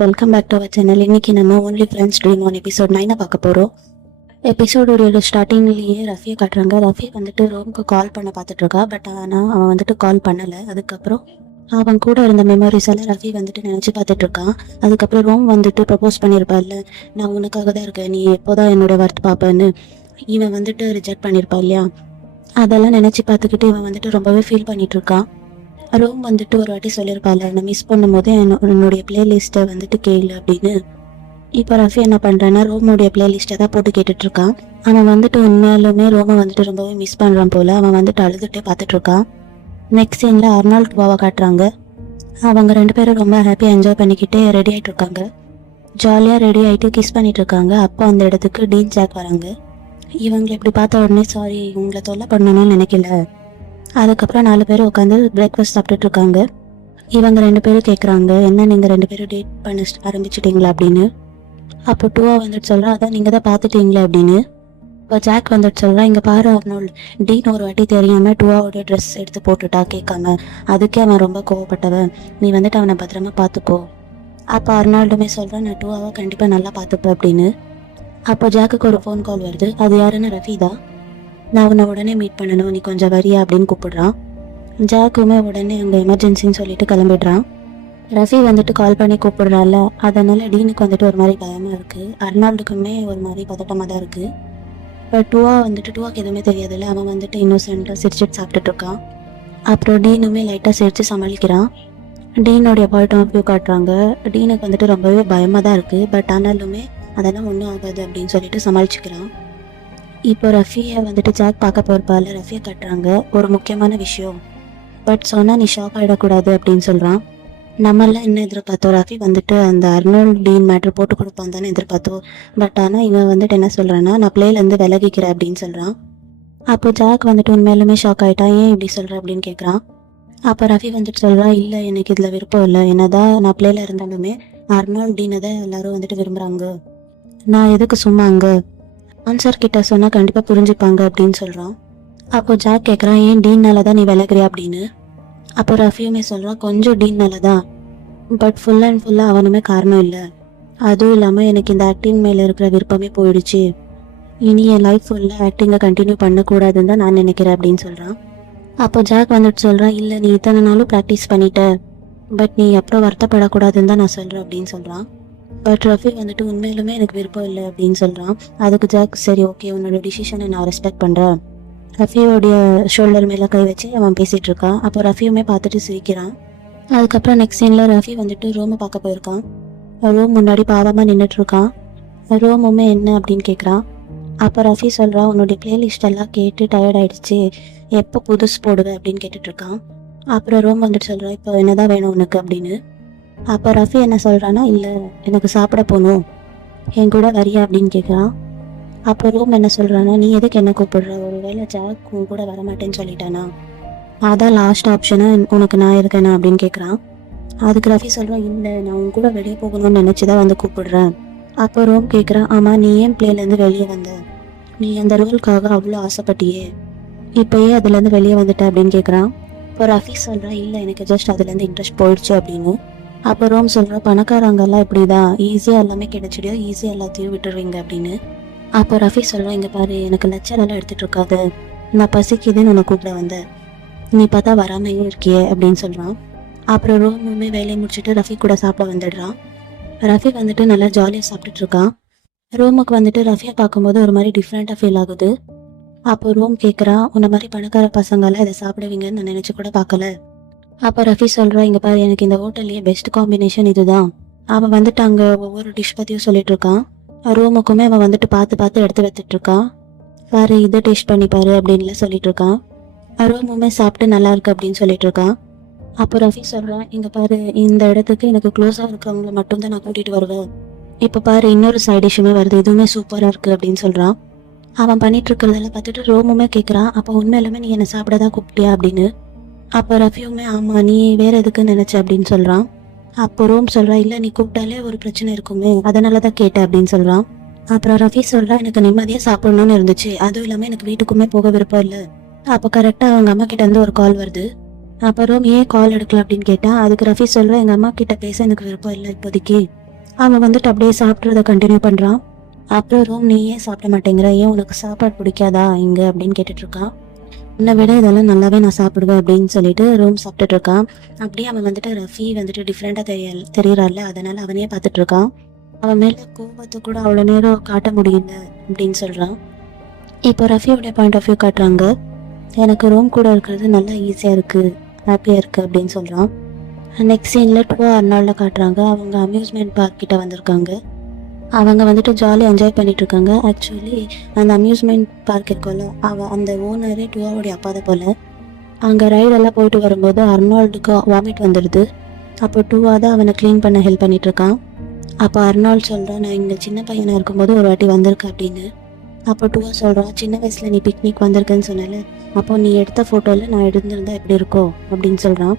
Welcome back to our channel. இன்னைக்கு நம்ம only friends dream one episode 9 பார்க்க போகிறோம். எபிசோடோட ஸ்டார்டிங்லேயே ரஃபியை காட்டுறாங்க. ரஃபி வந்துட்டு ரோமுக்கு கால் பண்ண பார்த்துட்டு இருக்கா. பட் ஆனால் அவன் வந்துட்டு கால் பண்ணலை. அதுக்கப்புறம் அவன் கூட இருந்த மெமரிஸ் எல்லாம் ரஃபி வந்துட்டு நினச்சி பார்த்துட்டு இருக்கான். அதுக்கப்புறம் ரோம் வந்துட்டு ப்ரப்போஸ் பண்ணியிருப்பாள்ல, நான் உனக்காக தான் இருக்கேன், நீ எப்போதான் என்னோட ஒர்த் பார்ப்பேன்னு இவன் வந்துட்டு ரிஜெக்ட் பண்ணியிருப்பா இல்லையா. அதெல்லாம் நினச்சி பார்த்துக்கிட்டு இவன் வந்துட்டு ரொம்பவே ஃபீல் பண்ணிட்டு இருக்கான். ரோம் வந்துட்டு ஒரு வாட்டி சொல்லியிருப்பாள், நான் மிஸ் பண்ணும்போது என்னுடைய பிளேலிஸ்ட்டை வந்துட்டு கேளு அப்படின்னு. இப்போ ரஃபி என்ன பண்ணுறான்னா ரோமோடைய பிளேலிஸ்ட்டை தான் போட்டு கேட்டுட்டு இருக்கான். அவன் வந்துட்டு உண்மையாலுமே ரோமை வந்துட்டு ரொம்பவே மிஸ் பண்ணுறான் போல். அவன் வந்துட்டு அழுதுகிட்டே பார்த்துட்டு இருக்கான். நெக்ஸ்ட் சீனில் அர்னால்ட் பாவை காட்டுறாங்க. அவங்க 2 பேரும் ரொம்ப ஹாப்பியாக என்ஜாய் பண்ணிக்கிட்டே ரெடி ஆகிட்டு இருக்காங்க. ஜாலியாக ரெடி ஆகிட்டு கிஸ் பண்ணிட்டு இருக்காங்க. அப்போ அந்த இடத்துக்கு டீன் ஜாக் வராங்க. இவங்களை இப்படி பார்த்த உடனே சாரி, உங்களை தொல்லை பண்ணணும்னு நினைக்கல. அதுக்கப்புறம் 4 பேர் உட்காந்து பிரேக்ஃபாஸ்ட் சாப்பிட்டுட்டு இருக்காங்க. இவங்க 2 பேரும் கேட்குறாங்க, என்ன நீங்கள் 2 பேரும் டேட் பண்ண ஆரம்பிச்சிட்டிங்களா அப்படின்னு. அப்போ டூவா வந்துட்டு சொல்கிறா, அதான் நீங்கள் தான் பார்த்துட்டீங்களே அப்படின்னு. இப்போ ஜாக் வந்துட்டு சொல்கிறா, இங்கே பாரு அர்னால்ட், டீன் ஒரு வாட்டி தெரியாமல் டூவாவோட ட்ரெஸ் எடுத்து போட்டுட்டா கேட்காம. அதுக்கே அவன் ரொம்ப கோவப்பட்டவன், நீ வந்துட்டு அவனை பத்திரமா பார்த்துக்கோ. அப்போ அர்னால்டுமே சொல்கிறான், நான் டூவாவை கண்டிப்பாக நல்லா பார்த்துப்பேன் அப்படின்னு. அப்போ ஜாக்குக்கு ஒரு ஃபோன் கால் வருது. அது யாருன்னு ரஃபிதா. நான் உன்னை உடனே மீட் பண்ணணும், நீ கொஞ்சம் வரியா அப்படின்னு கூப்பிடுறான். ஜாக்குமே உடனே அங்கே எமர்ஜென்சின்னு சொல்லிட்டு கிளம்பிடுறான். ரஃபி வந்துட்டு கால் பண்ணி கூப்பிடுறாள். அதனால டீனுக்கு வந்துட்டு ஒரு மாதிரி பயமாக இருக்குது. அர்னால்டுக்குமே ஒரு மாதிரி பதட்டமாக தான் இருக்குது. இப்போ டூவாக்கு எதுவுமே தெரியாதுல்ல. அவன் வந்துட்டு இன்னோசென்ட்டாக சிரிச்சிட்டு சாப்பிட்டுட்டு இருக்கான். அப்புறம் டீனுமே லைட்டாக சிரித்து சமாளிக்கிறான். டீனுடைய பாயிண்ட் ஆஃப் வியூ காட்டுறாங்க. டீனுக்கு வந்துட்டு ரொம்பவே பயமாக தான் இருக்குது. பட் ஆனாலுமே அதெல்லாம் ஒன்றும் ஆகாது அப்படின்னு சொல்லிட்டு சமாளிச்சுக்கிறான். இப்போ ரஃபியை வந்துட்டு ஜாக் பார்க்க போயிருப்பாள். ரஃபியை கட்டுறாங்க. ஒரு முக்கியமான விஷயம், பட் சொன்னால் நீ ஷாக் ஆகிடக்கூடாது அப்படின்னு சொல்கிறான். நம்மளாம் என்ன எதிர்பார்த்தோம், ரஃபி வந்துட்டு அந்த அர்னால்ட் டீன் மேட்ரு போட்டு கொடுப்பான் தானே எதிர்பார்த்தோம். பட் ஆனால் இவன் வந்துட்டு என்ன சொல்கிறான்னா, நான் பிளேலேருந்து விலகிக்கிறேன் அப்படின்னு சொல்கிறான். அப்போ ஜாக் வந்துட்டு உண்மையிலுமே ஷாக் ஆகிட்டான். ஏன் இப்படி சொல்கிற அப்படின்னு கேட்குறான். அப்போ ரஃபி வந்துட்டு சொல்கிறான், இல்லை எனக்கு இதில் விருப்பம் இல்லை. என்னதான் நான் பிளேயில் இருந்தாலுமே அர்னால்ட் டீனை தான் எல்லாரும் வந்துட்டு விரும்புகிறாங்க. நான் எதுக்கு சும்மா அங்கே ஆன்சர் கிட்ட சொன்னால் கண்டிப்பாக புரிஞ்சுப்பாங்க அப்படின்னு சொல்கிறான். அப்போ ஜாக் கேட்குறான், ஏன் டீன்னால தான் நீ விலகுறியா அப்படின்னு. அப்போ ரஃபியுமே சொல்கிறான், கொஞ்சம் டீன்னால தான், பட் ஃபுல் அண்ட் ஃபுல்லாக அவனுமே காரணம் இல்லை. அதுவும் இல்லாமல் எனக்கு இந்த ஆக்டிங் மேலே இருக்கிற விருப்பமே போயிடுச்சு. இனி என் லைஃப் ஃபுல்லாக ஆக்டிங்கை கண்டினியூ பண்ணக்கூடாதுன்னு தான் நான் நினைக்கிறேன் அப்படின்னு சொல்கிறான். அப்போ ஜாக் வந்துட்டு சொல்கிறான், இல்லை நீ இத்தனை நாளும் ப்ராக்டிஸ் பண்ணிட்ட, பட் நீ அப்புறம் வருத்தப்படக்கூடாதுன்னு தான் நான் சொல்கிறேன் அப்படின்னு சொல்கிறான். பட் ரஃபி வந்துட்டு உண்மையிலுமே எனக்கு விருப்பம் இல்லை அப்படின்னு சொல்கிறான். அதுக்கு ஜாக், சரி ஓகே, உன்னோட டிசிஷனை நான் ரெஸ்பெக்ட் பண்ணுறேன். ரஃபியோடைய ஷோல்டர் மேலே கை வச்சு அவன் பேசிகிட்டு இருக்கான். அப்போ ரஃபியுமே பார்த்துட்டு சிரிக்கிறான். அதுக்கப்புறம் நெக்ஸ்ட் சீனில் ரஃபி வந்துட்டு ரோமை பார்க்க போயிருக்கான். ரோம் முன்னாடி பாவமாக நின்றுட்டுருக்கான். ரோமுமே என்ன அப்படின்னு கேட்குறான். அப்போ ரஃபி சொல்கிறான், உன்னுடைய பிளேலிஸ்ட் எல்லாம் கேட்டு டயர்ட் ஆகிடுச்சு, எப்போ புதுசு போடுவேன் அப்படின்னு கேட்டுட்ருக்கான். அப்புறம் ரோம் வந்துட்டு சொல்கிறான், இப்போ என்னதான் வேணும் உனக்கு அப்படின்னு. அப்போ ரஃபி என்ன சொல்கிறான்னா, இல்லை எனக்கு சாப்பிட போகணும், என் கூட வரியா அப்படின்னு கேட்குறான். அப்போ ரோம் என்ன சொல்கிறான்னா, நீ எதுக்கு என்ன கூப்பிடுற, ஒரு வேளை ஜாக் உன் கூட வரமாட்டேன்னு சொல்லிட்டானா, அதான் லாஸ்ட் ஆப்ஷனை உனக்கு நான் இருக்கேனா அப்படின்னு கேட்குறான். அதுக்கு ரஃபி சொல்கிறான், இல்லை நான் உன் கூட வெளியே போகணும்னு நினச்சி தான் வந்து கூப்பிடுறேன். அப்போ ரோம் கேட்குறான், ஆமாம் நீ ஏன் பிளேலேருந்து வெளியே வந்த, நீ அந்த ரோலுக்காக அவ்வளோ ஆசைப்பட்டியே, இப்போயே அதுலேருந்து வெளியே வந்துட்ட அப்படின்னு கேட்குறான். இப்போ ரஃபி சொல்கிறான், இல்லை எனக்கு ஜஸ்ட் அதுலேருந்து இன்ட்ரெஸ்ட் போயிடுச்சு அப்படின்னு. அப்போ ரோம் சொல்கிற, பணக்காரங்கெல்லாம் இப்படி தான், ஈஸியாக எல்லாமே கிடைச்சிடியோ ஈஸியாக எல்லாத்தையும் விட்டுருவீங்க அப்படின்னு. அப்போ ரஃபி சொல்கிறான், இங்கே பாரு, எனக்கு லெக்சரெல்லாம் எடுத்துகிட்டு இருக்காது, நான் பசிக்குதுன்னு உன்னை கூப்பிட வந்தேன், நீ பார்த்தா வராமையே இருக்கியே அப்படின்னு சொல்கிறான். அப்புறம் ரோமுமே வேலையை முடிச்சுட்டு ரஃபி கூட சாப்பிட வந்துடுறான். ரஃபி வந்துட்டு நல்லா ஜாலியாக சாப்பிட்டுட்டு இருக்கான். ரோமுக்கு வந்துட்டு ரஃபியை பார்க்கும்போது ஒரு மாதிரி டிஃப்ரெண்ட்டாக ஃபீல் ஆகுது. அப்போ ரோம் கேட்குறான், உன்ன மாதிரி பணக்கார பசங்களாம் இதை சாப்பிடுவீங்கன்னு நான் நினச்சி கூட பார்க்கல. அப்போ ரஃபி சொல்கிறான், இங்கே பாரு, எனக்கு இந்த ஹோட்டல்லையே பெஸ்ட் காம்பினேஷன் இதுதான். அவன் வந்துட்டு அங்கே ஒவ்வொரு டிஷ் பற்றியும் சொல்லிட்டு இருக்கான். ரோமுக்குமே அவன் வந்துட்டு பார்த்து பார்த்து எடுத்து வைத்துட்டு இருக்கான். பாரு இதை டேஸ்ட் பண்ணி பாரு அப்படின்லாம் சொல்லிட்டு இருக்கான். ரோமுமே சாப்பிட்டு நல்லா இருக்கு அப்படின்னு சொல்லிட்டு இருக்கான். அப்போ ரஃபி சொல்கிறான், இங்கே பாரு, இந்த இடத்துக்கு எனக்கு க்ளோஸாக இருக்கிறவங்கள மட்டும்தான் நான் கூட்டிகிட்டு வருவேன். இப்போ பாரு, இன்னொரு சைட் டிஷ்ஷுமே வருது, இதுவுமே சூப்பராக இருக்குது அப்படின்னு சொல்கிறான். அவன் பண்ணிட்டு இருக்கிறதெல்லாம் பார்த்துட்டு ரோமுமே கேட்குறான், அப்போ உண்மையிலுமே நீ என்னை சாப்பிட தான் கூப்பிட்டியா அப்படின்னு. அப்போ ரஃபியுமே, ஆமாம் நீ வேறு எதுக்குன்னு நினச்ச அப்படின்னு சொல்கிறான். அப்போ ரோம் சொல்கிறா, இல்லை நீ கூப்பிட்டாலே ஒரு பிரச்சனை இருக்குமே, அதனால தான் கேட்டேன் அப்படின்னு சொல்கிறான். அப்புறம் ரஃபி சொல்கிறா, எனக்கு நிம்மதியாக சாப்பிடணும்னு இருந்துச்சு, அதுவும் இல்லாமல் எனக்கு வீட்டுக்குமே போக விருப்பம் இல்லை. அப்போ கரெக்டாக அவங்க அம்மா கிட்டேருந்து ஒரு கால் வருது. அப்போ ரோம் ஏன் கால் எடுக்கல அப்படின்னு கேட்டால், அதுக்கு ரஃபி சொல்கிறா, எங்கள் அம்மா கிட்ட பேச எனக்கு விருப்பம் இல்லை இப்போதைக்கு, அவன் வந்துட்டு அப்படியே சாப்பிட்றத கண்டினியூ பண்ணுறான். அப்புறம் ரோம், நீ ஏன் சாப்பிட மாட்டேங்கிற, ஏன் உனக்கு சாப்பாடு பிடிக்காதா இங்கே அப்படின்னு கேட்டுட்டு இருக்கான். உன்னை விட இதெல்லாம் நல்லாவே நான் சாப்பிடுவேன் அப்படின்னு சொல்லிட்டு ரோம் சாப்பிட்டுட்டு இருக்கான். அப்படியே அவன் வந்துட்டு ரஃபி வந்துட்டு டிஃப்ரெண்டாக தெரியறாள்ல, அதனால அவனே பார்த்துட்டு இருக்கான். அவன் மேலே கோபத்தை கூட அவ்வளோ நேரம் காட்ட முடியல அப்படின்னு சொல்கிறான். இப்போ ரஃபியோடைய பாயிண்ட் ஆஃப் வியூ காட்டுறாங்க. எனக்கு ரோம் கூட இருக்கிறது நல்லா ஈஸியாக இருக்குது, ஹாப்பியாக இருக்குது அப்படின்னு சொல்கிறான். நெக்ஸ்ட் சீனில் டூ அர்னால்டில் காட்டுறாங்க. அவங்க அம்யூஸ்மெண்ட் பார்க் கிட்ட வந்திருக்காங்க. அவங்க வந்துட்டு ஜாலியாக என்ஜாய் பண்ணிட்டு இருக்காங்க. ஆக்சுவலி அந்த அம்யூஸ்மெண்ட் பார்க் இருக்கும்ல, அந்த ஓனரே டூவாவுடைய அப்பா தான் போல். அங்கே ரைடெல்லாம் போயிட்டு வரும்போது அர்னால்டுக்கு வாமிட் வந்துடுது. அப்போ டூவா தான் அவனை க்ளீன் பண்ண ஹெல்ப் பண்ணிட்டு இருக்கான். அப்போ அர்னால்டு சொல்கிறான், நான் இங்கே சின்ன பையனாக இருக்கும்போது ஒரு வாட்டி வந்திருக்கேன் அப்படின்னு. அப்போ டூவா சொல்கிறான், சின்ன வயசில் நீ பிக்னிக் வந்திருக்கேன்னு சொன்னால, அப்போ நீ எடுத்த ஃபோட்டோவில் நான் எடுத்திருந்தா எப்படி இருக்கோ அப்படின்னு சொல்கிறான்.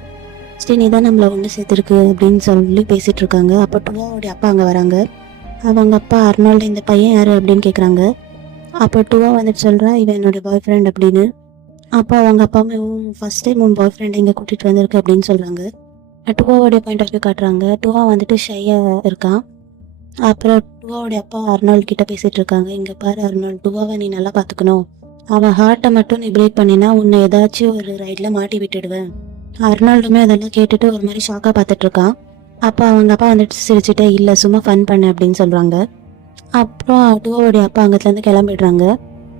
சரி, நீ தான் நம்மளை ஒன்று சேர்த்துருக்கு அப்படின்னு சொல்லி பேசிகிட்டு இருக்காங்க. அப்போ டூவாவுடைய அப்பா அங்கே வராங்க. அவங்க அப்பா அர்னால்டு, இந்த பையன் யார் அப்படின்னு கேட்குறாங்க. அப்போ டூவா வந்துட்டு சொல்கிறா, இவன் என்னுடைய பாய் ஃப்ரெண்ட் அப்படின்னு. அப்போ அவங்க அப்பாவுமே ஃபஸ்ட் டைம் உன் பாய் ஃப்ரெண்டை இங்கே கூட்டிகிட்டு வந்திருக்கு அப்படின்னு சொல்கிறாங்க. டூவாவுடைய பாயிண்ட் ஆஃப் வியூ காட்டுறாங்க. டூவா வந்துட்டு ஷையாக இருக்கான். அப்புறம் டூவாவுடைய அப்பா அர்னால்டு கிட்ட பேசிகிட்டு இருக்காங்க. இங்கே பாரு அர்னால்டு, டூவாவை நீ நல்லா பார்த்துக்கணும். அவன் ஹார்ட்டை மட்டும் நீ பிரேக் பண்ணினா உன்னை ஏதாச்சும் ஒரு ரைடில் மாட்டி விட்டுடுவேன். அர்னால்டுமே அதெல்லாம் கேட்டுட்டு ஒரு மாதிரி ஷாக்காக பார்த்துட்டு இருக்கான். அப்போ அவங்க அப்பா வந்துட்டு சிரிச்சுட்டே, இல்லை சும்மா ஃபன் பண்ணு அப்படின்னு சொல்கிறாங்க. அப்புறம் டூவாவுடைய அப்பா அங்கத்துலேருந்து கிளம்பிடுறாங்க.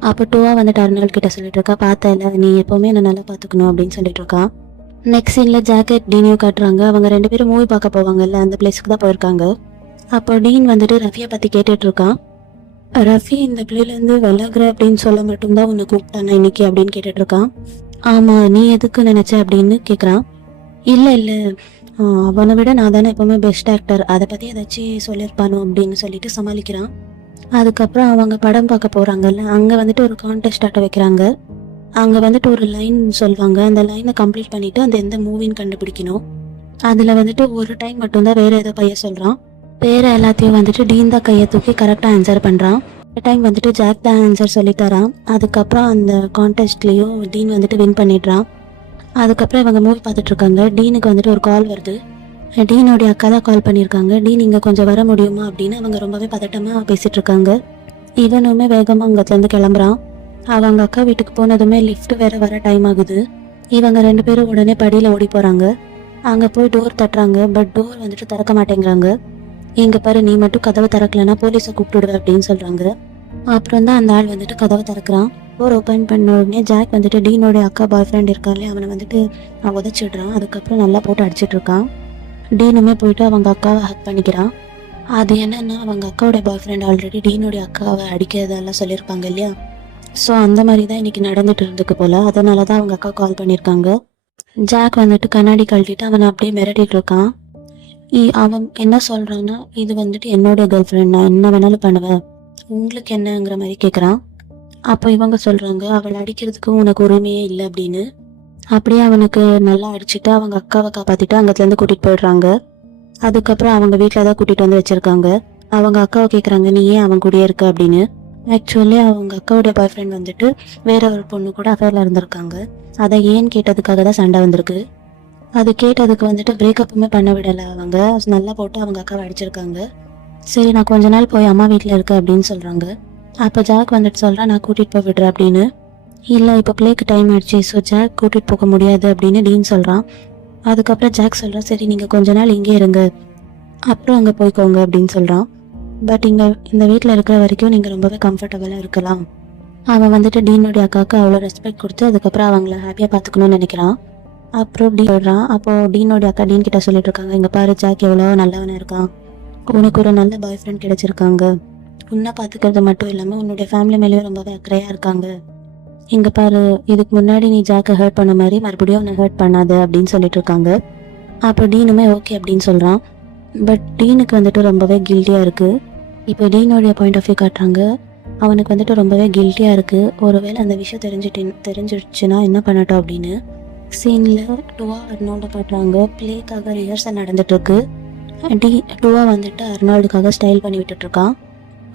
அப்போ டூவா வந்துட்டு அர்னால்டு கிட்ட சொல்லிட்டு இருக்கா, பார்த்தல நீ எப்போவுமே என்னை நல்லா பார்த்துக்கணும் அப்படின்னு சொல்லிட்டு இருக்கான். நெக்ஸ்ட் சீனில் ஜாக்கெட் டீனையும் காட்டுறாங்க. அவங்க 2 பேரும் மூவி பார்க்க போவாங்கல்ல, அந்த பிளேஸுக்கு தான் போயிருக்காங்க. அப்போ டீன் வந்துட்டு ரஃபியை பற்றி கேட்டுட்டு இருக்கான். ரஃபி, இந்த பிள்ளைலேருந்து விலகுற அப்படின்னு சொல்ல மட்டும்தான் உன்னை கூப்பிட்டானா இன்னைக்கு அப்படின்னு கேட்டுட்டு இருக்கான். ஆமாம், நீ எதுக்கு நினச்ச அப்படின்னு கேட்குறான். இல்லை அவனை விட நான் தானே எப்போவுமே பெஸ்ட் ஆக்டர், அதை பற்றி ஏதாச்சும் சொல்லியிருப்பானோ அப்படின்னு சொல்லிட்டு சமாளிக்கிறான். அதுக்கப்புறம் அவங்க படம் பார்க்க போகிறாங்கல்ல, அங்கே வந்துட்டு ஒரு கான்டெஸ்ட் ஆட்ட வைக்கிறாங்க. அங்கே வந்துட்டு ஒரு லைன் சொல்லுவாங்க. அந்த லைனை கம்ப்ளீட் பண்ணிவிட்டு அந்த எந்த மூவின்னு கண்டுபிடிக்கணும். அதில் வந்துட்டு ஒரு டைம் மட்டும்தான் வேறு ஏதோ பையன் சொல்கிறான். வேறு எல்லாத்தையும் வந்துட்டு டீன் தான் கையை தூக்கி கரெக்டாக ஆன்சர் பண்ணுறான். ஒரு டைம் வந்துட்டு ஜாக் தான் ஆன்சர் சொல்லித்தரான். அதுக்கப்புறம் அந்த கான்டெஸ்ட்லேயும் டீன் வந்துட்டு வின் பண்ணிடுறான். அதுக்கப்புறம் இவங்க மூவி பார்த்துட்ருக்காங்க. டீனுக்கு வந்துட்டு ஒரு கால் வருது. டீனோடைய அக்கா தான் கால் பண்ணியிருக்காங்க. டீன் இங்கே கொஞ்சம் வர முடியுமா அப்படின்னு அவங்க ரொம்பவே பதட்டமாக பேசிகிட்டு இருக்காங்க. இவனுமே வேகமாக அங்கத்துலேருந்து கிளம்புறான். அவங்க அக்கா வீட்டுக்கு போனதுமே லிஃப்ட் வேறு வர டைம் ஆகுது. இவங்க 2 பேரும் உடனே படியில் ஓடி போகிறாங்க. அங்கே போய் டோர் தட்டுறாங்க. பட் டோர் வந்துட்டு திறக்க மாட்டேங்கிறாங்க. இங்கே பாரு, நீ மட்டும் கதவை திறக்கலன்னா போலீஸை கூப்பிட்டுடுவேன் அப்படின்னு சொல்கிறாங்க. அப்புறம் தான் அந்த ஆள் வந்துட்டு கதவை திறக்கிறான். டோர் ஓப்பன் பண்ண உடனே ஜாக் வந்துட்டு டீனோடைய அக்கா பாய் ஃப்ரெண்ட் இருக்காங்களே, அவனை வந்துட்டு உதச்சிடுறான். அதுக்கப்புறம் நல்லா போட்டு அடிச்சிட்டு இருக்கான். டீனுமே போயிட்டு அவங்க அக்காவை ஹக் பண்ணிக்கிறான். அது என்னன்னா, அவங்க அக்காவோட பாய் ஃப்ரெண்ட் ஆல்ரெடி டீனோடைய அக்காவை அடிக்கிறதெல்லாம் சொல்லியிருப்பாங்க இல்லையா. ஸோ அந்த மாதிரி தான் இன்னைக்கு நடந்துட்டு இருந்துக்கு போல. அதனால தான் அவங்க அக்கா கால் பண்ணியிருக்காங்க. ஜாக் வந்துட்டு கண்ணாடி கழட்டிட்டு அவனை அப்படியே மிரட்டிட்டு இருக்கான். அவன் என்ன சொல்கிறான்னா, இது வந்துட்டு என்னோட கேர்ள் ஃப்ரெண்ட், நான் என்ன வேணாலும் பண்ணுவேன், உங்களுக்கு என்னங்கிற மாதிரி கேட்குறான். அப்போ இவங்க சொல்கிறாங்க, அவளை அடிக்கிறதுக்கு உனக்கு உரிமையே இல்லை அப்படின்னு. அப்படியே அவனுக்கு நல்லா அடிச்சுட்டு அவங்க அக்காவை காப்பாற்றிட்டு அங்கத்துலேருந்து கூட்டிகிட்டு போயிடுறாங்க. அதுக்கப்புறம் அவங்க வீட்டில் தான் கூட்டிகிட்டு வந்து வச்சுருக்காங்க. அவங்க அக்காவை கேட்குறாங்க, நீ ஏன் அவன் கூடயே இருக்க அப்படின்னு. ஆக்சுவலி அவங்க அக்காவுடைய பாய் ஃப்ரெண்ட் வந்துட்டு வேற ஒரு பொண்ணு கூட அஃபேரில் இருந்திருக்காங்க. அதை ஏன் கேட்டதுக்காக தான் சண்டை வந்திருக்கு. அது கேட்டதுக்கு வந்துட்டு பிரேக்கப்புமே பண்ண விடலை. அவங்க நல்லா போட்டு அவங்க அக்காவை அடிச்சிருக்காங்க. சரி, நான் கொஞ்ச நாள் போய் அம்மா வீட்டில் இருக்கேன் அப்படின்னு சொல்கிறாங்க. அப்போ ஜாக் வந்துட்டு சொல்கிறேன், நான் கூட்டிகிட்டு போய் விடுறேன் அப்படின்னு. இல்லை, இப்போ பிளேக்கு டைம் ஆயிடுச்சு, ஸோ ஜாக் கூட்டிகிட்டு போக முடியாது அப்படின்னு டீன் சொல்கிறான். அதுக்கப்புறம் ஜாக் சொல்கிறான், சரி நீங்கள் கொஞ்ச நாள் இங்கே இருங்க, அப்புறம் அங்கே போய்க்கோங்க அப்படின்னு சொல்கிறான். பட் இங்கே இந்த வீட்டில் இருக்கிற வரைக்கும் நீங்கள் ரொம்பவே கம்ஃபர்டபுளாக இருக்கலாம். அவன் வந்துட்டு டீனோடைய அக்காவுக்கு அவ்வளோ ரெஸ்பெக்ட் கொடுத்து அதுக்கப்புறம் அவங்கள ஹாப்பியாக பார்த்துக்கணும்னு நினைக்கிறான். அப்புறம் டீன் சொல்கிறான். அப்போது டீனோடைய அக்கா டீன் கிட்ட சொல்லிட்டு இருக்காங்க, இங்கே பாரு, ஜாக் எவ்வளோ நல்லவனாக இருக்கான், உனக்கு ஒரு நல்ல பாய் ஃப்ரெண்ட் கிடச்சிருக்காங்க, உன்னை பார்த்துக்கிறது மட்டும் இல்லாமல் உன்னுடைய ஃபேமிலி மேலேயும் ரொம்பவே அக்கறையாக இருக்காங்க. இங்கே பாரு, இதுக்கு முன்னாடி நீ ஜாக்கை ஹர்ட் பண்ண மாதிரி மறுபடியும் அவனை ஹர்ட் பண்ணாத அப்படின்னு சொல்லிட்டு இருக்காங்க. அப்போ டீனுமே ஓகே அப்படின்னு சொல்கிறான். பட் டீனுக்கு வந்துட்டு ரொம்பவே கில்ட்டியாக இருக்குது. இப்போ டீனோடைய பாயிண்ட் ஆஃப் வியூ காட்டுறாங்க. அவனுக்கு வந்துட்டு ரொம்பவே கில்ட்டியாக இருக்குது. ஒருவேளை அந்த விஷயம் தெரிஞ்சிடுச்சுன்னா என்ன பண்ணட்டும் அப்படின்னு. சீனில் டூவா அர்னால்டை காட்டுறாங்க. பிளேக்காக ரிஹர்சல் நடந்துட்டுருக்கு. டூவா வந்துட்டு அர்னால்டுக்காக ஸ்டைல் பண்ணி விட்டுட்ருக்கான்.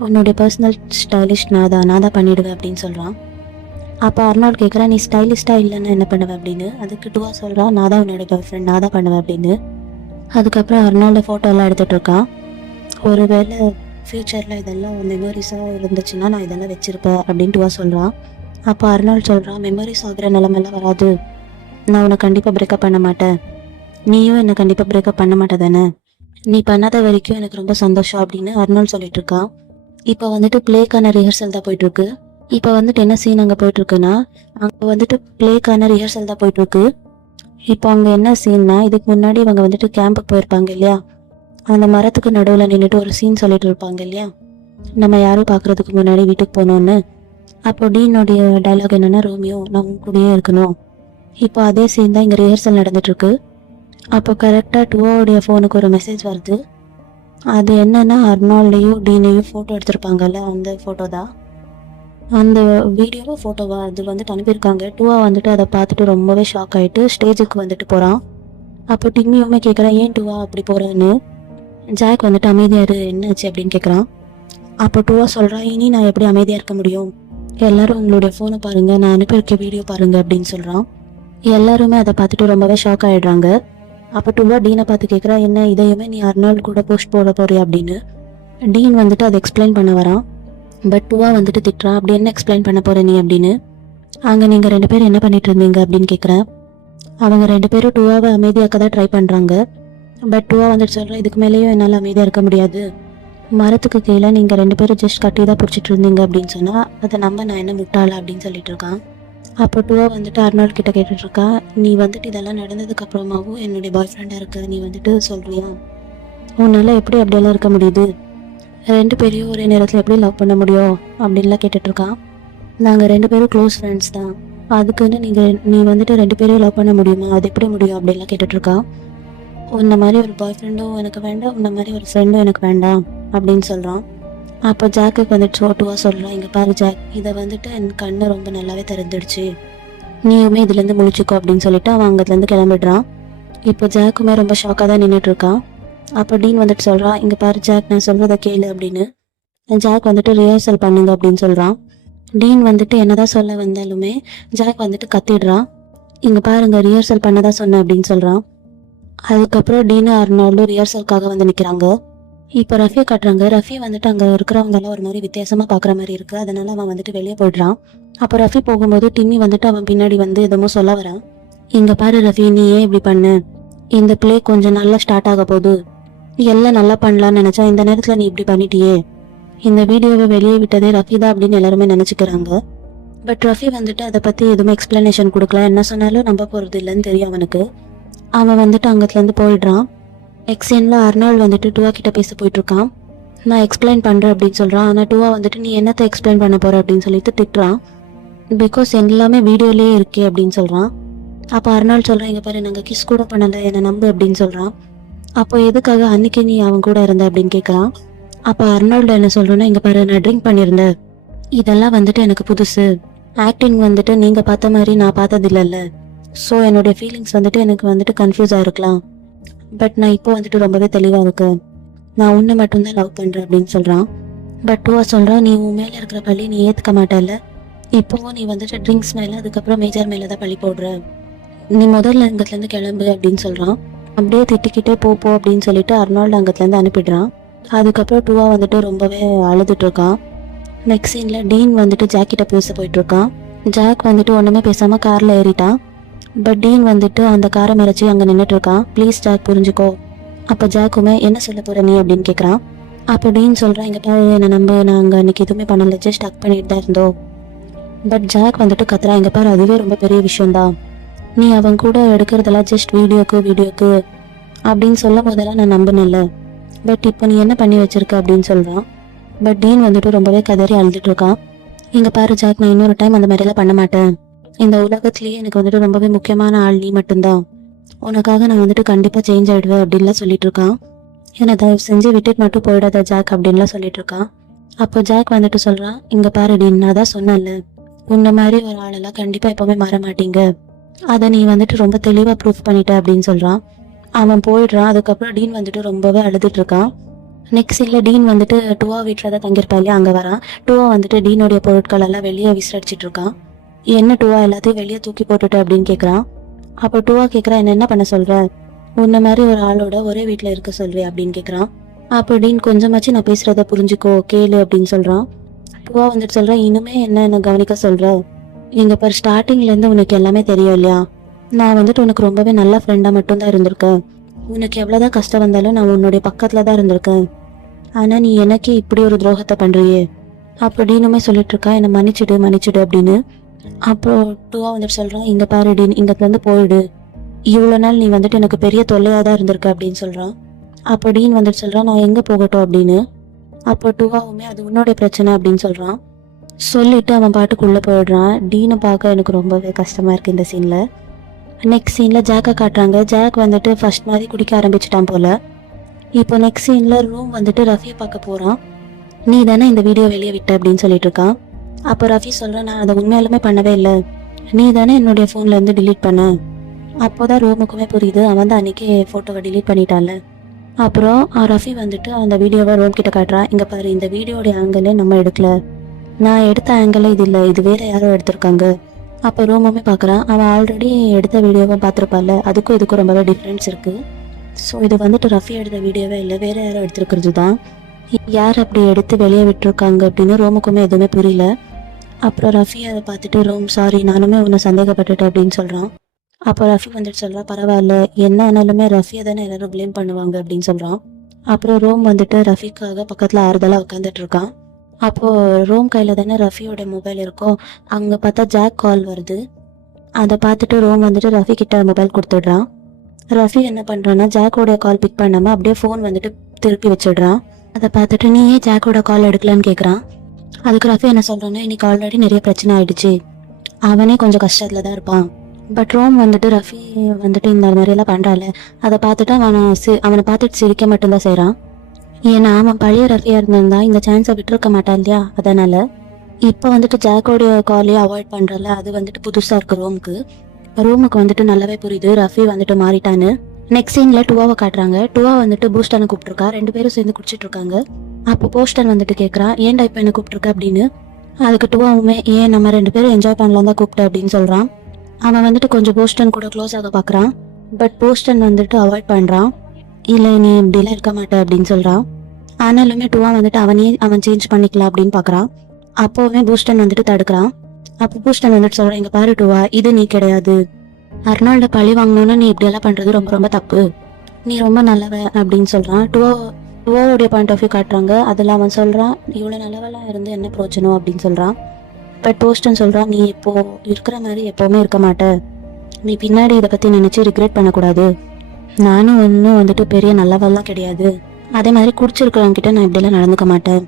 உன்னுடைய பர்சனல் ஸ்டைலிஷ் நான் தான் பண்ணிவிடுவேன் அப்படின்னு சொல்கிறான். அப்போ அர்னால்டு கேட்குறான், நீ ஸ்டைலிஷ்டாக இல்லைன்னா என்ன பண்ணுவேன் அப்படின்னு. அதுக்கு டூவா சொல்கிறான், நான் தான் உன்னோட கேர்ள் ஃப்ரெண்ட், நான் தான் பண்ணுவேன் அப்படின்னு. அதுக்கப்புறம் அர்னால்டு ஃபோட்டோலாம் எடுத்துகிட்ருக்கான். ஒருவேளை ஃப்யூச்சரில் இதெல்லாம் மெமரிஸாக இருந்துச்சுன்னா நான் இதெல்லாம் வச்சுருப்பேன் அப்படின்ட்டு சொல்கிறான். அப்போ அர்னால்ட் சொல்கிறான், மெமரிஸ் ஆகிற நிலமெல்லாம் வராது, நான் உன்னை கண்டிப்பாக பிரேக்கப் பண்ண மாட்டேன், நீயும் என்னை கண்டிப்பாக பிரேக்கப் பண்ண மாட்டே தானே, நீ பண்ணாத வரைக்கும் எனக்கு ரொம்ப சந்தோஷம் அப்படின்னு அர்னால்ட் சொல்லிட்டு இருக்கான். இப்போ வந்துட்டு பிளேக்கான ரிஹர்சல் தான் போயிட்டுருக்கு. இப்போ வந்துட்டு என்ன சீன் அங்கே போயிட்டுருக்குன்னா, அங்கே வந்துட்டு பிளேக்கான ரிஹர்சல் தான் போயிட்டுருக்கு. இப்போ அங்கே என்ன சீன்னா, இதுக்கு முன்னாடி இவங்க வந்துட்டு கேம்புக்கு போயிருப்பாங்க இல்லையா, அந்த மரத்துக்கு நடுவில் நின்றுட்டு ஒரு சீன் சொல்லிட்டு இருப்பாங்க இல்லையா, நம்ம யாரும் பார்க்குறதுக்கு முன்னாடி வீட்டுக்கு போனோன்னு. அப்போ டீனுடைய டைலாக் என்னென்னா, ரோமியோ நான் உன் கூடயே இருக்கணும். இப்போ அதே சீன் தான் இங்கே ரிஹர்சல் நடந்துட்டுருக்கு. அப்போ கரெக்டாக டூவோடைய ஃபோனுக்கு ஒரு மெசேஜ் வருது. அது என்னன்னா, அர்னால்டையும் டீனையும் ஃபோட்டோ எடுத்திருப்பாங்கல்ல, அந்த ஃபோட்டோ தான். அந்த வீடியோவோ ஃபோட்டோவா அது வந்துட்டு அனுப்பியிருக்காங்க. டூவா வந்துட்டு அதை பார்த்துட்டு ரொம்பவே ஷாக் ஆகிட்டு ஸ்டேஜுக்கு வந்துட்டு போகிறான். அப்போ டிம்மியுமே கேட்குறான், ஏன் டூவா அப்படி போகிறேன்னு. ஜாக் வந்துட்டு அமைதியாரு, என்னாச்சு அப்படின்னு கேட்குறான். அப்போ டூவா சொல்கிறான், இனி நான் எப்படி அமைதியாக இருக்க முடியும், எல்லாரும் உங்களுடைய ஃபோனை பாருங்கள், நான் அனுப்பியிருக்க வீடியோ பாருங்கள் அப்படின்னு சொல்கிறான். எல்லாருமே அதை பார்த்துட்டு ரொம்பவே ஷாக் ஆகிடுறாங்க. அப்போ டூவா டீனை பார்த்து கேட்குறா, என்ன இதையுமே நீ அர்னால்ட் கூட போஸ்ட் போட போறியா அப்படின்னு. டீன் வந்துட்டு அதை எக்ஸ்பிளைன் பண்ண வரான். பட் டூவா வந்துட்டு திட்டுறான், அப்படி என்ன எக்ஸ்பிளைன் பண்ண போற நீ அப்படின்னு. அங்கே நீங்கள் 2 பேரும் என்ன பண்ணிட்டு இருந்தீங்க அப்படின்னு கேட்குறேன். அவங்க 2 பேரும் டூவாவை அமைதியாக்க தான் ட்ரை பண்ணுறாங்க. பட் டூவா வந்துட்டு சொல்கிறேன், இதுக்கு மேலேயும் என்னால் அமைதியாக இருக்க முடியாது, மரத்துக்கு கீழே நீங்கள் 2 பேரும் ஜஸ்ட் கட்டி தான் பிடிச்சிட்டு இருந்தீங்க அப்படின்னு சொன்னால் அதை நம்ப நான் என்ன முட்டாளா அப்படின்னு சொல்லிட்டு இருக்கான். அப்போ டூவா வந்துட்டு அர்னால்ட் கிட்ட கேட்டுட்ருக்கா, நீ வந்துட்டு இதெல்லாம் நடந்ததுக்கு அப்புறமாவும் என்னுடைய பாய் ஃப்ரெண்டாக இருக்க நீ வந்துட்டு சொல்கிறியா, உன்னால் எப்படி அப்படியெல்லாம் இருக்க முடியுது, 2 பேரையும் ஒரே நேரத்தில் எப்படி லவ் பண்ண முடியும் அப்படின்லாம் கேட்டுட்ருக்கான். நாங்கள் 2 பேரும் க்ளோஸ் ஃப்ரெண்ட்ஸ் தான், அதுக்குன்னு நீ வந்துட்டு 2 பேரையும் லவ் பண்ண முடியுமா, அது எப்படி முடியும் அப்படின்லாம் கேட்டுட்ருக்கான். உன்ன மாதிரி ஒரு பாய் ஃப்ரெண்டும் எனக்கு வேண்டாம், உன்ன மாதிரி ஒரு ஃப்ரெண்டும் எனக்கு வேண்டாம் அப்படின்னு சொல்கிறான். அப்போ ஜாக்குக்கு வந்துட்டு சோட்டுவா சொல்கிறான், இங்கே பாரு ஜாக், இதை வந்துட்டு என் கண்ணை ரொம்ப நல்லாவே திறந்துடுச்சு, நீயுமே இதுலேருந்து முழிச்சிக்கோ அப்படின்னு சொல்லிட்டு அவன் அங்கேருந்து கிளம்பிடுறான். இப்போ ஜாக்குமே ரொம்ப ஷாக்காக தான் நின்றுட்டு இருக்கான். அப்போ டீன் வந்துட்டு சொல்கிறான், இங்கே பாரு ஜாக், நான் சொல்கிறத கேளு அப்படின்னு. ஜாக் வந்துட்டு ரிஹர்சல் பண்ணுங்க அப்படின்னு சொல்கிறான். டீன் வந்துட்டு என்னதான் சொல்ல வந்தாலுமே ஜாக் வந்துட்டு கத்திடுறான், இங்கே பாருங்க ரிஹர்சல் பண்ணதான் சொன்னேன் அப்படின்னு சொல்கிறான். அதுக்கப்புறம் டீனு அர்னால்டும் ரிஹர்சலுக்காக வந்து நிற்கிறாங்க. இப்போ ரஃபியை காட்டுறாங்க. ரஃபி வந்துட்டு அங்கே இருக்கிறவங்கெல்லாம் ஒரு மாதிரி வித்தியாசமாக பார்க்குற மாதிரி இருக்குது, அதனால அவன் வந்துட்டு வெளியே போயிடுறான். அப்போ ரஃபி போகும்போது டிம்மி வந்துட்டு அவன் பின்னாடி வந்து எதுவும் சொல்ல வரான். இங்கே பாரு ரஃபி, நீ ஏன் இப்படி பண்ணு, இந்த பிளே கொஞ்சம் நல்லா ஸ்டார்ட் ஆக போகுது, எல்லாம் நல்லா பண்ணலான்னு நினச்சா இந்த நேரத்தில் நீ இப்படி பண்ணிட்டியே, இந்த வீடியோவை வெளியே விட்டதே ரஃபி தான் அப்படின்னு எல்லாருமே நினச்சிக்கிறாங்க. பட் ரஃபி வந்துட்டு அதை பற்றி எதுவுமே எக்ஸ்பிளனேஷன் கொடுக்கல, என்ன சொன்னாலும் நம்ப போகிறது இல்லைன்னு தெரியும் அவனுக்கு. அவன் வந்துட்டு அங்கத்துலேருந்து போயிடுறான். எக்ஸேனில் அர்னால்ட் வந்துட்டு டூவா கிட்ட பேச போயிட்டுருக்கான். நான் எக்ஸ்பிளைன் பண்ணுறேன் அப்படின்னு சொல்கிறான். ஆனால் டூவா வந்துட்டு நீ என்னத்தை எக்ஸ்பிளைன் பண்ண போகிற அப்படின்னு சொல்லிட்டு திட்டுறான். பிகாஸ் எல்லாமே வீடியோலேயே இருக்கே அப்படின்னு சொல்கிறான். அப்போ அர்னால்ட் சொல்கிறான், இங்கே பாரு நாங்கள் கிஸ் கூட பண்ணலை, என்னை நம்பு அப்படின்னு சொல்கிறான். அப்போ எதுக்காக அன்னைக்கு நீ அவன் கூட இருந்த அப்படின்னு கேட்குறான். அப்போ அர்னால்டு என்ன சொல்கிறேன்னா, இங்கே பாரு நான் ட்ரிங்க் பண்ணியிருந்தேன், இதெல்லாம் வந்துட்டு எனக்கு புதுசு, ஆக்டிங் வந்துட்டு நீங்கள் பார்த்த மாதிரி நான் பார்த்தது இல்லைல்ல, ஸோ என்னுடைய ஃபீலிங்ஸ் வந்துட்டு எனக்கு வந்துட்டு கன்ஃபியூஸ் ஆகிருக்கலாம், பட் நான் இப்போ வந்துட்டு ரொம்பவே தெளிவாக இருக்கு, நான் உன்னை மட்டும்தான் லவ் பண்ணுறேன் அப்படின்னு சொல்கிறான். பட் டூவா சொல்கிறான், நீ உன் மேலே இருக்கிற பள்ளி நீ ஏற்றுக்க மாட்டல, இப்போவும் நீ வந்துட்டு ட்ரிங்க்ஸ் மேலே அதுக்கப்புறம் மேஜர் மேலே தான் பள்ளி போடுற, நீ முதல்ல அங்கத்துலேருந்து கிளம்பு அப்படின்னு சொல்கிறான். அப்படியே திட்டிக்கிட்டே போ அப்படின்னு சொல்லிட்டு அர்னால்டு அங்கத்துலேருந்து அனுப்பிடுறான். அதுக்கப்புறம் டூவா வந்துட்டு ரொம்பவே அழுதுட்ருக்கான். நெக்ஸ்ட் சீனில் டீன் வந்துட்டு ஜாக் கிட்ட பேச போயிட்டுருக்கான். ஜாக் வந்துட்டு ஒன்றுமே பேசாமல் காரில் ஏறிட்டான். பட் டீன் வந்துட்டு அந்த காரை மறைச்சி அங்கே நின்றுட்டுருக்கான். ப்ளீஸ் ஜாக் புரிஞ்சுக்கோ. அப்போ ஜாக்குமே என்ன சொல்ல போகிற நீ அப்படின்னு கேட்குறான். அப்போ டீன் சொல்கிறான், இங்கே பாரு என்னை நம்ப, நாங்கள் அன்றைக்கி எதுவுமே பண்ணல, ஜஸ்ட் டக் பண்ணிட்டு தான் இருந்தோம். பட் ஜாக் வந்துட்டு கத்துறான், இங்கே பாரு அதுவே ரொம்ப பெரிய விஷயந்தான், நீ அவன் கூட எடுக்கிறதெல்லாம் ஜஸ்ட் வீடியோக்கு அப்படின்னு சொல்லும் போதெல்லாம் நான் நம்பினல, பட் இப்போ நீ என்ன பண்ணி வச்சிருக்க அப்படின்னு சொல்கிறான். பட் டீன் வந்துட்டு ரொம்பவே கதறி அழுதுட்டு இருக்கான். இங்கே பாரு ஜாக், நான் இன்னொரு டைம் அந்த மாதிரிலாம் பண்ண மாட்டேன், இந்த உலகத்துலேயே எனக்கு வந்துட்டு ரொம்பவே முக்கியமான ஆள் நீ மட்டும்தான், உனக்காக நான் வந்துட்டு கண்டிப்பாக சேஞ்ச் ஆகிடுவேன் அப்படின்லாம் சொல்லிட்டு இருக்கான். என்னை தயவு செஞ்சு விட்டுட்டு மட்டும் போயிடாத ஜாக் அப்படின்லாம் சொல்லிட்டு இருக்கான். அப்போ ஜாக் வந்துட்டு சொல்கிறான், இங்கே பாரு டீன், நான் தான் சொன்னேன்ல, உன்ன மாதிரி ஒரு ஆளெல்லாம் கண்டிப்பாக எப்போவுமே மாற மாட்டீங்க, அதை நீ வந்துட்டு ரொம்ப தெளிவாக ப்ரூஃப் பண்ணிட்ட அப்படின்னு சொல்கிறான். அவன் போயிடுறான். அதுக்கப்புறம் டீன் வந்துட்டு ரொம்பவே அழுதுட்டு இருக்கான். நெக்ஸ்ட் இல்லை டீன் வந்துட்டு டூவா வீட்டில் தான் தங்கியிருப்பா இல்லையா, அங்கே வரான். டூவா வந்துட்டு டீனுடைய பொருட்கள் எல்லாம் வெளியே விசிறடிச்சிட்டு இருக்கான். என்ன டூவா எல்லாத்தையும் வெளியே தூக்கி போட்டுட்டு அப்படின்னு கேட்குறான். அப்போ டூவா கேட்குறான், என்ன பண்ண சொல்கிற, உன்ன மாதிரி ஒரு ஆளோட ஒரே வீட்டில் இருக்க சொல்வே அப்படின்னு கேட்குறான். அப்போ டீன் கொஞ்சமாச்சு நான் பேசுறத புரிஞ்சுக்கோ கேளு அப்படின்னு சொல்றான். டுவா வந்துட்டு சொல்றான், இனிமே என்ன கவனிக்க சொல்ற? எங்க பாரு, ஸ்டார்டிங்ல இருந்து உனக்கு எல்லாமே தெரியும் இல்லையா? நான் வந்துட்டு உனக்கு ரொம்பவே நல்ல ஃப்ரெண்டா மட்டும்தான் இருந்திருக்கேன். உனக்கு எவ்வளவுதான் கஷ்டம் வந்தாலும் நான் உன்னுடைய பக்கத்துல தான் இருந்திருக்கேன். ஆனா நீ எனக்கு இப்படி ஒரு துரோகத்தை பண்றியே அப்படின்னுமே சொல்லிட்டு இருக்கா, என்னை மன்னிச்சிடு மன்னிச்சிடு அப்படின்னு. அப்போ டுவா வந்துட்டு சொல்றான், இங்க பாரு டீன், இங்கத்துல இருந்து போயிடு. இவ்வளவு நாள் நீ வந்துட்டு எனக்கு பெரிய தொல்லையா தான் இருந்திருக்க அப்படின்னு சொல்றான். அப்போ டீன் வந்துட்டு சொல்றான், நான் எங்க போகட்டும் அப்படின்னு. அப்போ டுவாவுமே அது உன்னோட பிரச்சனை அப்படின்னு சொல்றான். சொல்லிட்டு அவன் பாட்டுக்குள்ள போயிடுறான். டீனை பார்க்க எனக்கு ரொம்பவே கஷ்டமா இருக்கு இந்த சீன்ல. நெக்ஸ்ட் சீன்ல ஜாக்கை காட்டுறாங்க. ஜாக் வந்துட்டு ஃபர்ஸ்ட் மாதிரி குடிக்க ஆரம்பிச்சிட்டான் போல. இப்போ நெக்ஸ்ட் சீன்ல ரூம் வந்துட்டு ரஃபியை பார்க்க போறான். நீ தானே இந்த வீடியோ வெளியே விட்ட அப்படின்னு சொல்லிட்டு இருக்கான். அப்போ ரஃபி சொல்றான், நான் அதை உண்மையாலுமே பண்ணவே இல்லை, நீ தானே என்னுடைய ஃபோன்ல இருந்து டிலீட் பண்ண. அப்போதான் ரூமுக்குமே புரியுது, அவன் தான் அன்னைக்கு ஃபோட்டோவை டிலீட் பண்ணிட்டான்ல. அப்புறம் ரஃபி வந்துட்டு அந்த வீடியோவை ரோம் கிட்ட காட்டுறான். இங்க பாரு, இந்த வீடியோடைய ஆங்கிளே நம்ம எடுக்கல, நான் எடுத்த ஆங்கிள் இது இல்லை, இது வேற யாரோ எடுத்திருக்காங்க. அப்போ ரோமுமே பார்க்குறான். அவன் ஆல்ரெடி எடுத்த வீடியோவை பார்த்துருப்பால, அதுக்கும் இதுக்கும் ரொம்பவே டிஃப்ரென்ஸ் இருக்கு. ஸோ இது வந்துட்டு ரஃபி எடுத்த வீடியோவே இல்லை, வேற யாரோ எடுத்திருக்கிறது தான். யார் அப்படி எடுத்து வெளியே விட்டுருக்காங்க அப்படின்னு ரோமுக்குமே எதுவுமே புரியல. அப்புறம் ரஃபி அதை பார்த்துட்டு, ரோம் சாரி, நானுமே உன்னை சந்தேகப்பட்டுட்டேன் அப்படின்னு சொல்கிறான். அப்போ ரஃபி வந்துட்டு சொல்கிறா, பரவாயில்ல, என்ன ஆனாலுமே ரஃபியை தானே எல்லாரும் ப்ளேம் பண்ணுவாங்க அப்படின்னு சொல்கிறான். அப்புறம் ரோம் வந்துட்டு ரஃபிக்காக பக்கத்தில் ஆறுதலாக உட்காந்துட்டு இருக்கான். அப்போது ரோம் கையில் தானே ரஃபியோட மொபைல் இருக்கும். அங்கே பார்த்தா ஜாக் கால் வருது. அதை பார்த்துட்டு ரோம் வந்துட்டு ரஃபி கிட்ட மொபைல் கொடுத்துடுறான். ரஃபி என்ன பண்ணுறான்னா, ஜாக்கோட கால் பிக் பண்ணாமல் அப்படியே ஃபோன் வந்துட்டு திருப்பி வச்சிடுறான். அதை பார்த்துட்டு, நீ ஏன் ஜாக்கோட கால் எடுக்கலான்னு கேட்குறான். அதுக்கு ரஃபி என்ன சொல்கிறான்னா, இன்னைக்கு ஆல்ரெடி நிறைய பிரச்சனை ஆயிடுச்சு, அவனே கொஞ்சம் கஷ்டத்தில் தான் இருப்பான். பட் ரோம் வந்துட்டு ரஃபி வந்துட்டு இந்த மாதிரியெல்லாம் பண்ணுறாள், அதை பார்த்துட்டு அவனை பார்த்துட்டு சிரிக்க மட்டும்தான் செய்கிறான். ஏன்னா அவன் பழைய ரஃபியாக இருந்திருந்தா இந்த சான்ஸை விட்டுருக்க மாட்டான் இல்லையா, அதனால. இப்போ வந்துட்டு ஜாக்கோடைய காலையே அவாய்ட் பண்ணுறல, அது வந்துட்டு புதுசாக இருக்குது ரோமுக்கு. ரோமுக்கு வந்துட்டு நல்லாவே புரியுது ரஃபி வந்துட்டு மாறிட்டான்னு. நெக்ஸ்ட் சீனில் டுவாவை காட்டுறாங்க. டுவா வந்துட்டு பூஸ்டனை கூப்பிட்டுருக்கா, 2 பேரும் சேர்ந்து குடிச்சிட்டு இருக்காங்க. அப்போ போஸ்டன் வந்துட்டு கேட்குறான், ஏன்டா இப்போ என்ன கூப்பிட்டுருக்க அப்படின்னு. அதுக்கு டுவாவுமே, ஏன் நம்ம 2 பேரும் என்ஜாய் பண்ணலாம் தான் கூப்பிட்டேன் அப்படின்னு சொல்கிறான். அவன் வந்துட்டு கொஞ்சம் போஸ்டன் கூட க்ளோஸ் ஆக பார்க்குறான். பட் போஸ்டன் வந்துட்டு அவாய்ட் பண்ணுறான். இல்லை, நீ இப்படிலாம் இருக்க மாட்டே அப்படின்னு சொல்கிறான். ஆனாலுமே டுவா வந்துட்டு அவன் சேஞ்ச் பண்ணிக்கலாம் அப்படின்னு பார்க்குறான். அப்போவே பூஸ்டன் வந்துட்டு தடுக்கிறான். அப்போ பூஸ்டன் வந்துட்டு சொல்கிறான், இங்கே பாரு டுவா, இது நீ கிடையாது. அர்னால்ட பழி வாங்கணும்னா நீ இப்படியெல்லாம் பண்ணுறது ரொம்ப ரொம்ப தப்பு, நீ ரொம்ப நல்லவ அப்படின்னு சொல்கிறான். டுவாவுடைய பாயிண்ட் ஆஃப் வியூ காட்டுறாங்க. அதில் அவன் சொல்கிறான், இவ்வளோ நல்லவெல்லாம் இருந்து என்ன பிரயோஜனம் அப்படின்னு சொல்கிறான். பட் போஸ்டன் சொல்கிறான், நீ இப்போ இருக்கிற மாதிரி எப்போவுமே இருக்க மாட்ட, நீ பின்னாடி இதை பற்றி நினச்சி ரிக்ரெட் பண்ணக்கூடாது. நானும் ஒன்றும் வந்துட்டு பெரிய நல்லவெல்லாம் கிடையாது, அதே மாதிரி குடிச்சிருக்கிறவங்கிட்ட நான் இப்படியெல்லாம் நடந்துக்க மாட்டேன்.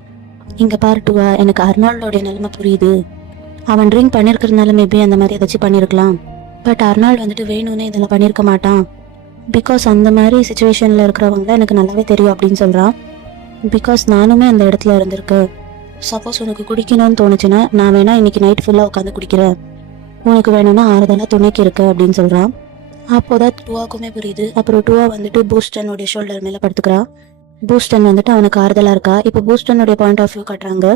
இங்கே பார்ட்டுவா, எனக்கு அர்னால்டோடைய நிலைமை புரியுது, அவன் ட்ரிங்க் பண்ணியிருக்கிறதுனால மேபி அந்த மாதிரி ஏதாச்சும் பண்ணியிருக்கலாம். பட் அர்னால்டு வந்துட்டு வேணும்னே இதெல்லாம் பண்ணியிருக்க மாட்டான். பிகாஸ் அந்த மாதிரி சுச்சுவேஷனில் இருக்கிறவங்கள எனக்கு நல்லாவே தெரியும் அப்படின்னு சொல்கிறான். பிகாஸ் நானுமே அந்த இடத்துல இருந்திருக்கேன். சப்போஸ் உனக்கு குடிக்கணும்னு தோணுச்சுன்னா நான் வேணா இன்னைக்கு நைட் ஃபுல்லாக உட்காந்து குடிக்கிறேன், உனக்கு வேணும்னா ஆறுதலாக துணைக்கு இருக்கு அப்படின்னு சொல்கிறான். அப்போதான் டுவாக்குமே புரியுது. அப்புறம் டுவா வந்துட்டு பூஸ்டனுடைய ஷோல்டர் மேலே படுத்துக்கிறான். பூஸ்டன் வந்துட்டு அவனுக்கு ஆறுதலாக இருக்கா. இப்போ பூஸ்டனுடைய பாயிண்ட் ஆஃப் வியூ காட்டுறாங்க.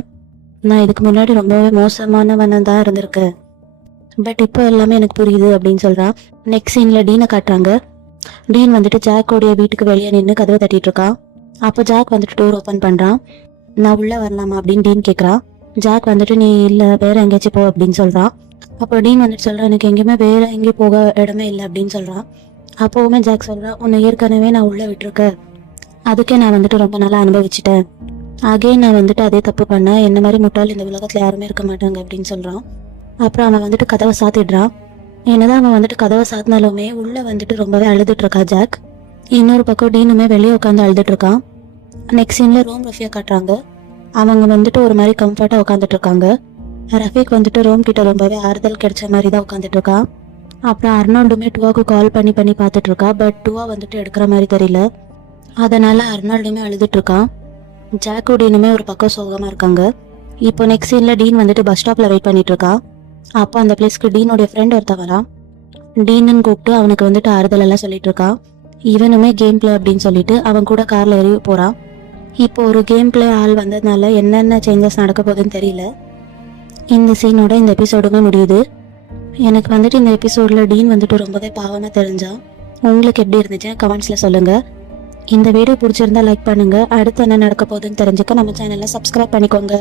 நான் இதுக்கு முன்னாடி ரொம்பவே மோசமானவனாக தான் இருந்திருக்கேன், பட் இப்போ எல்லாமே எனக்கு புரியுது அப்படின்னு சொல்கிறான். நெக்ஸ்ட் சீனில் டீனை காட்டுறாங்க. டீன் வந்துட்டு ஜாக்கோடைய வீட்டுக்கு வெளியே நின்று கதவை தட்டிட்டு இருக்கான். அப்போ ஜாக் வந்துட்டு டோர் ஓப்பன் பண்ணுறான். நான் உள்ளே வரலாமா அப்படின்னு டீன் கேட்குறான். ஜாக் வந்துட்டு, நீ இல்லை வேற எங்கேயாச்சும் போ அப்படின்னு சொல்கிறான். அப்போ டீன் வந்துட்டு சொல்கிறான், எனக்கு எங்கேயுமே வேற எங்கேயும் போக இடமே இல்லை அப்படின்னு சொல்கிறான். அப்போவுமே ஜாக் சொல்கிறான், உன்னை ஏற்கனவே நான் உள்ளே விட்டுருக்கேன், அதுக்கே நான் வந்துட்டு ரொம்ப நாளாக அனுபவிச்சிட்டேன், அகைன் நான் வந்துட்டு அதே தப்பு பண்ணேன், என்ன மாதிரி முட்டாள் இந்த உலகத்தில் யாருமே இருக்க மாட்டாங்க அப்படின்னு சொல்கிறான். அப்புறம் அவன் வந்துட்டு கதவை சாத்திடுறான். என்னதான் அவன் வந்துட்டு கதவை சாத்தினாலுமே உள்ளே வந்துட்டு ரொம்பவே அழுதுட்டு இருக்கா ஜாக். இன்னொரு பக்கம் டீனுமே வெளியே உட்காந்து அழுதுட்டு இருக்கான். நெக்ஸ்ட் சீனில் ரோம் ரஃபியை காட்டுறாங்க. அவங்க வந்துட்டு ஒரு மாதிரி கம்ஃபர்ட்டாக உட்காந்துட்டு இருக்காங்க. ரஃபீக் வந்துட்டு ரோம் கிட்ட ரொம்பவே ஆறுதல் கிடைச்ச மாதிரி தான் உட்காந்துட்டு இருக்கான். அப்புறம் அர்னால்டுமே டுவாக்கு கால் பண்ணி பார்த்துட்டு இருக்கா. பட் டுவா வந்துட்டு எடுக்கிற மாதிரி தெரியல, அதனால அர்னால்டுமே அழுதுட்டு இருக்கான். ஜாக்கு டீனுமே ஒரு பக்கம் சோகமாக இருக்காங்க. இப்போ நெக்ஸ்ட் சீனில் டீன் வந்துட்டு பஸ் ஸ்டாப்பில் வெயிட் பண்ணிட்டு இருக்கான். அப்போ அந்த பிளேஸ்க்கு டீனோடைய ஃப்ரெண்ட் ஒருத்த வரான். டீனுன்னு கூப்பிட்டு அவனுக்கு வந்துட்டு ஆறுதல் எல்லாம் சொல்லிட்டு இருக்கான். இவனுமே கேம் பிளே அப்படின்னு சொல்லிட்டு அவன் கூட காரில் ஏறி போகிறான். இப்போ ஒரு கேம் பிளே ஆள் வந்ததுனால என்னென்ன சேஞ்சஸ் நடக்க போகுதுன்னு தெரியல. இந்த சீனோட இந்த எபிசோடுமே முடியுது. எனக்கு வந்துட்டு இந்த எபிசோடில் டீன் வந்துட்டு ரொம்பவே பாவமாக தெரிஞ்சா. உங்களுக்கு எப்படி இருந்துச்சு கமெண்ட்ஸில் சொல்லுங்கள். இந்த வீடியோ பிடிச்சிருந்தா லைக் பண்ணுங்க. அடுத்து என்ன நடக்க போகுதுன்னு தெரிஞ்சுக்க நம்ம சேனலை சப்ஸ்கிரைப் பண்ணிக்கோங்க.